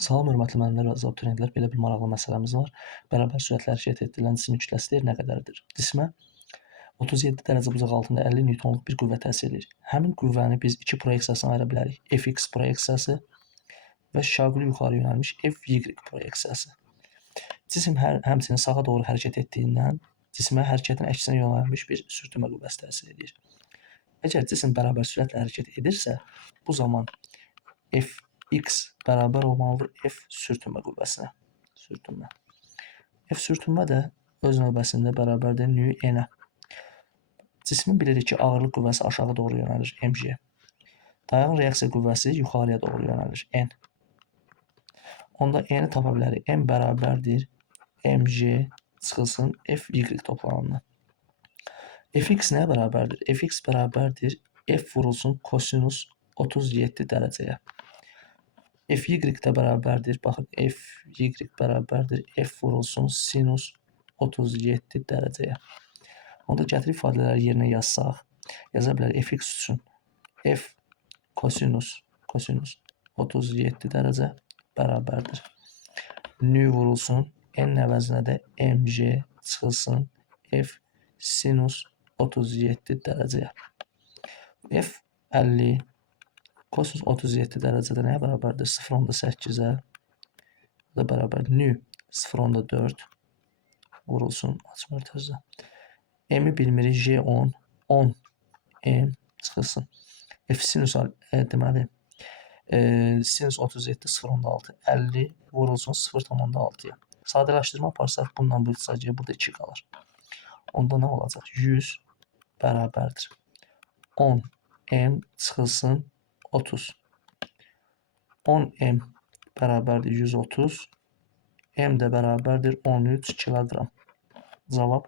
Salam, hörmətli müəllimlər və abituriyentlər. Belə bir maraqlı məsələmiz var. Bərabər sürətlə hərəkət etdirilən cismin kütləsi deyir nə qədərdir? Cismə 37 dərəcə buzaq altında 50 newtonluq bir qüvvə təsir edir. Həmin qüvvəni biz iki proyeksiyasına ayıra bilərik. Fx proyeksiyası və şaquli yuxarı yönəlmiş Fy proyeksiyası. Cisim həmçinin sağa doğru hərəkət etdiyindən cismə hərəkətin əksinə yönəlmiş bir sürtünmə qüvvəsi təsir edir. Əgər cisim bərabər sürətlə hərəkət edirsə, bu zaman Fx bərabər olmalıdır F sürtünmə qüvvəsinə. F sürtünmə də öz növbəsində bərabərdir nü n-ə. Cismin bilirik ki, ağırlıq qüvvəsi aşağı doğru yönəlir mg. Dayağın reaksiya qüvvəsi yuxarıya doğru yönəlir n. Onda n-i tapa bilərik. N bərabərdir mg çıxılsın Fy toplanandan. Fx nəyə bərabərdir? Fx bərabərdir F vurulsun kosinus 37 dərəcəyə. Fy də bərabərdir. Baxın, Fy bərabərdir F vurulsun sinus 37 dərəcəyə. Onda gətirib ifadələri yerinə yazsaq, yaza bilərik Fx üçün F kosinus 37 dərəcə bərabərdir. Nü vurulsun n əvəzinə də mg çıxılsın F sinus 37 dərəcəyə. F 50 kosinus 37 dərəcədə nəyə bərabərdir? 0,8-ə da bərabər nü 0,4 vurulsun açma örtəzə. M-i bilmirik, J10 10 M çıxılsın. F sinus deməli sinus 37 0,6 50 vurulsun 0,6-ya. Sadələşdirmə aparsaq bununla bu çıxacaq, burada 2 qalır. Onda nə olacaq? 100 bərabərdir 10 M çıxılsın 30. 10 M bərabərdir 130. M də bərabərdir 13 kiloqram. Cavab